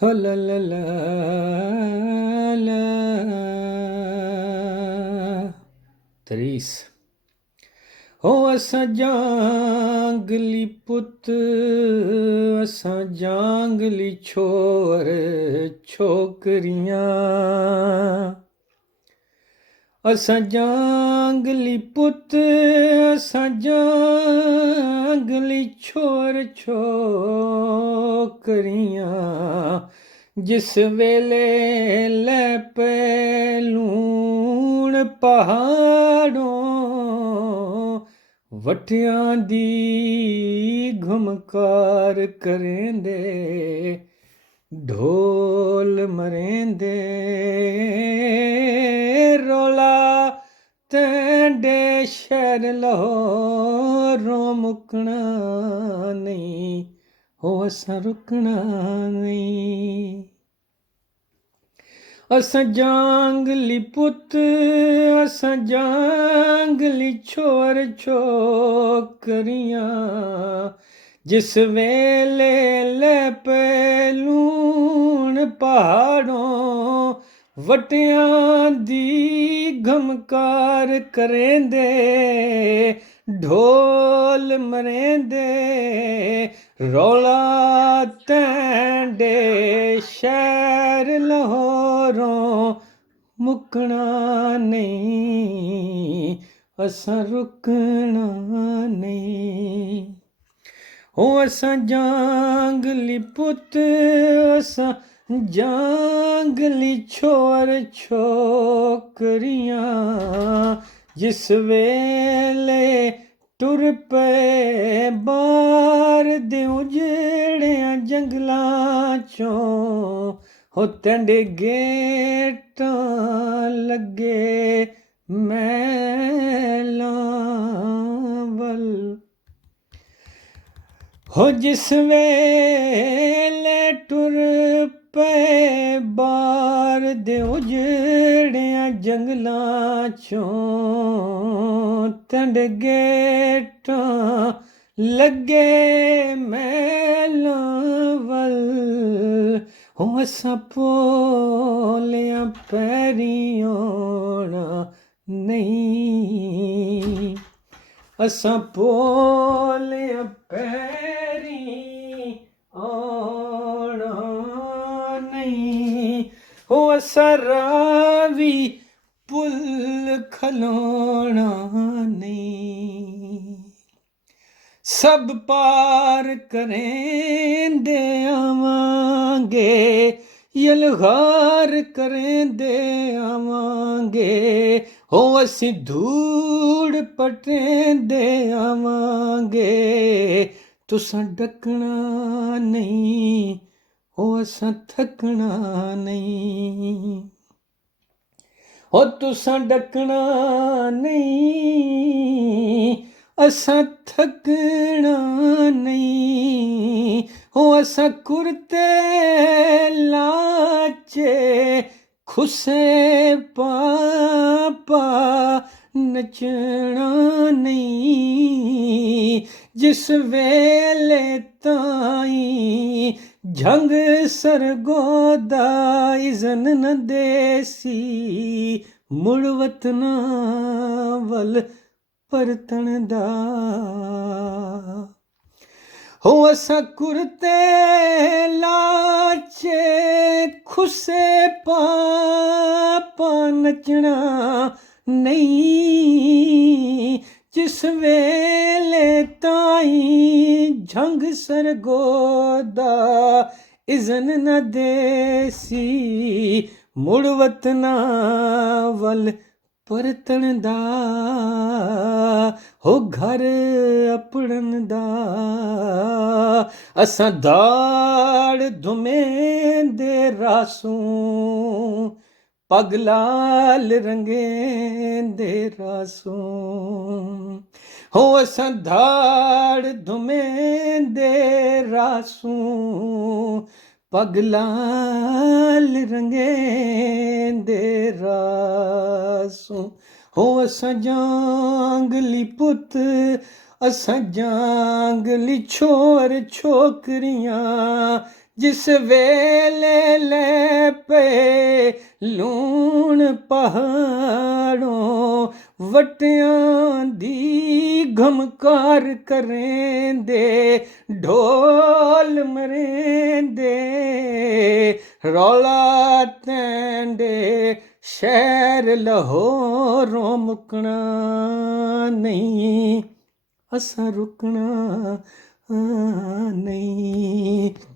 हो ला ला ला ला। 30 हो असां जांगली पुत, असां जांगली छोर छोकरियां, असां जांगली पुत, असां जांगली छोर छोकरियां, जिस वेले लै पे लूण पहाड़ों, ਵਟਿਆਂ ਦੀ ਘੁਮਕਾਰ ਕਰੇਂਦੇ, ਢੋਲ ਮਰੇਂਦੇ, ਰੌਲਾ ਤੈਂਡੇ ਸ਼ਹਿਰ ਲਾਹੌਰੋਂ ਮੁੱਕਣਾ ਨਹੀਂ, ਹੋ ਅਸਾਂ ਰੁਕਣਾ ਨਹੀਂ। असां जांगली पुत, असां जांगली छोर छोकरियां, जिस वेले लै पे लूण पहाड़ों, वटियां दी घमकार करेंदे, ढोल मरेंदे, रौला तैंडे शहर लाहौरों मुकना नहीं, असां रुकना नहीं। हो असां जांगली पुत, असां जांगली छोर छोकरियां, जिस वेले टुर पे बार दे उजड़ियां जंगलां चों, हो तैंडे गेटां लगे महलां वल, हो जिस वेले टुर पे बार दे उजड़ियां जंगलां चों, तैंडे गेटां लगे महलां वल, हो असां भोलियां पैरीं औना नहीं, असां भोलियां पैरीं औना नहीं, हो असां रावी पुल खलोना नहीं। सब पार करेंदे आवांगे, यलगार करेंदे आवांगे, हो असीं धूड़ पटेंदे आवांगे, तुसां डकना नहीं, हो असां थकना नहीं, हो तुसां डकना नहीं, असां थकना नहीं, हो असां कुर्ते लाचे खुसे पा पा नचना नहीं, जिस वेले ताईं झंग सरगोदा इज़न न देसी, मुड़ वतना वल परतण दा, हो असां कुर्ते लाचे खुसे पा पा नचना नहीं, जिस वेले ताईं झंग सरगोदा इज़न न देसी, मुड़ वतना वल परतण दा, हो घर अपड़न दा, असां दाड़ धुमेंदे रासूं, पग लाल रंगेंदे रासूं, हो असां दाड़ धुमेंदे रासूं, पग लाल रंगेंदे रासूं, हो असां जांगली पुत, असां जांगली छोर छोकरियां, ਜਿਸ ਵੇਲੇ ਲੈ ਪਏ ਲੂਣ ਪਹਾੜੋਂ, ਵਟਿਆਂ ਦੀ ਗਮਕਾਰ ਕਰੇਂਦੇ, ਢੋਲ ਮਰੇਂਦੇ, ਰੌਲਾ ਤੈਂਡੇ ਸ਼ਹਿਰ ਲਾਹੌਰੋਂ ਮੁਕਣਾ ਨਹੀਂ, ਅਸਾਂ ਰੁਕਣਾ ਨਹੀਂ।